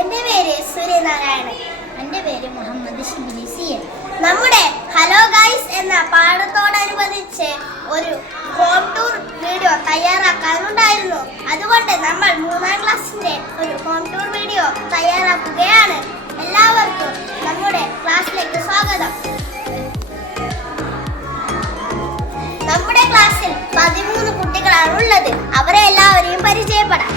എൻ്റെ പേര് സൂര്യനാരായണൻ. എൻ്റെ പേര് മുഹമ്മദ് ഷിബിലി സി എൻ. നമ്മുടെ ഹലോ ഗൈസ് എന്ന പാഠത്തോടനുബന്ധിച്ച് ഒരു ഹോം ടൂർ വീഡിയോ തയ്യാറാക്കാനുണ്ടായിരുന്നു. അതുകൊണ്ട് നമ്മൾ 3ാം ക്ലാസ്സിന്റെ ഒരു ഹോം ടൂർ വീഡിയോ തയ്യാറാക്കുകയാണ്. എല്ലാവർക്കും നമ്മുടെ ക്ലാസ്സിലേക്ക് സ്വാഗതം. നമ്മുടെ ക്ലാസ്സിൽ 13 കുട്ടികളാണ് ഉള്ളത്. അവരെ എല്ലാവരെയും പരിചയപ്പെടാം.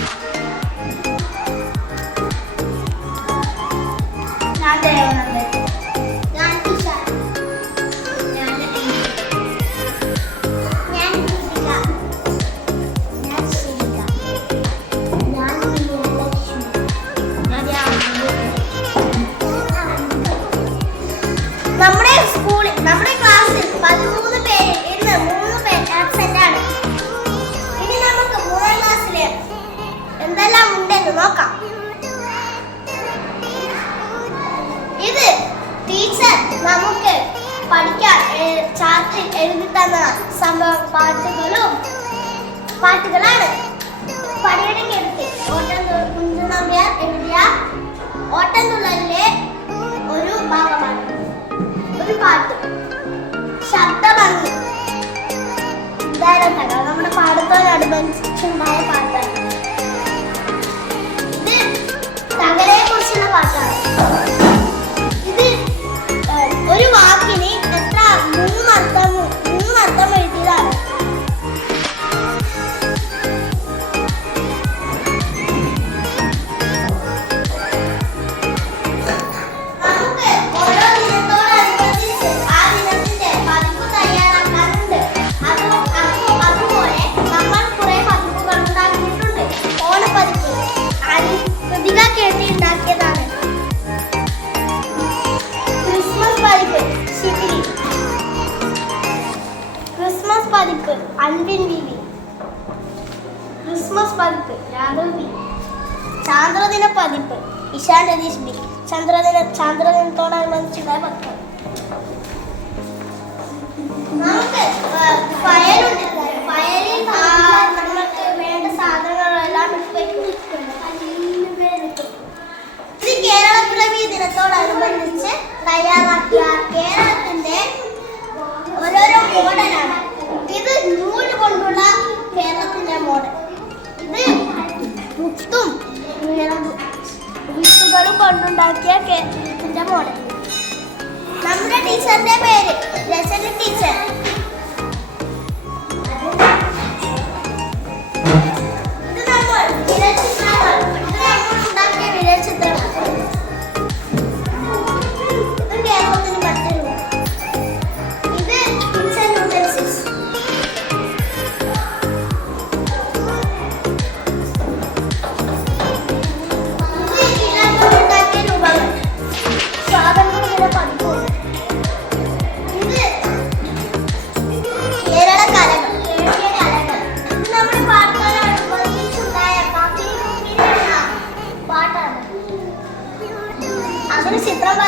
നമ്മുടെ ക്ലാസ്സിൽ 13 പേരിൽ ഇന്ന് 3 പേർ ആബ്സെന്റ് ആണ്. ഇനി നമുക്ക് 3ാം ക്ലാസ്സിൽ എന്തെല്ലാം ഉണ്ടെന്ന് നോക്കാം. ഇത് ടീച്ചർ നമുക്ക് പഠിക്കാൻ ചാർട്ടിൽ എഴുതി തന്ന പാട്ടുകളാണ്. പടിയടക്കെടുത്ത് കുഞ്ചുനമ്പ്യാർ എഴുതിയ ഓട്ടംതുള്ളലിലെ ഒരു ഭാഗമാണ്. ഒരു പാട്ട് ശബ്ദഭംഗി നമ്മുടെ പാഠത്തോടനുബന്ധിച്ചുണ്ടായ പാട്ടാണ്. ഇത് തകരയെ കുറിച്ചുള്ള പാട്ടാണ്. ഇത് ഒരു വാക്കിന് എത്ര 3 അർത്ഥം എഴുതിയതാണ്. ക്രിസ്മസ് പതിപ്പ് അൻവിൻ വിവി. ക്രിസ്മസ് പതിപ്പ് രാഘവ് വി. ചാന്ദ്രദിന പതിപ്പ് ഇഷാൻ രതീഷ് ബി. ചാന്ദ്രദിനത്തോടനുബന്ധിച്ചുണ്ടായ പത്രം. നമുക്ക് ഫയലുണ്ട്. ഫയലിൽ നമുക്ക് വേണ്ട സാധനങ്ങളെല്ലാം ഇത് കേരള പിറവി ദിനത്തോടനുബന്ധിച്ച് തയ്യാറാക്കിയ കേരളത്തിന്റെ ഓരോരോ മോഡലാണ്. ഇത് നൂല് കൊണ്ടുള്ള കേരളത്തിന്റെ മോഡൽ. ഇത് മുത്തും വിത്തുകളും കൊണ്ടുണ്ടാക്കിയ കേരളത്തിന്റെ മോഡൽ. നമ്മുടെ ടീച്ചറിന്റെ പേര് രചന ടീച്ചർ. ഇത് നമ്മൾ വിരൽചിത്രങ്ങൾ. ഇത് നമ്മൾ ഉണ്ടാക്കിയ വിരൽചിത്രങ്ങൾ. ഇത് കേരളത്തിന് മറ്റൊരു. ഇത് കിച്ചൺ യൂട്ടൻസിൽസ്. ചിത്രം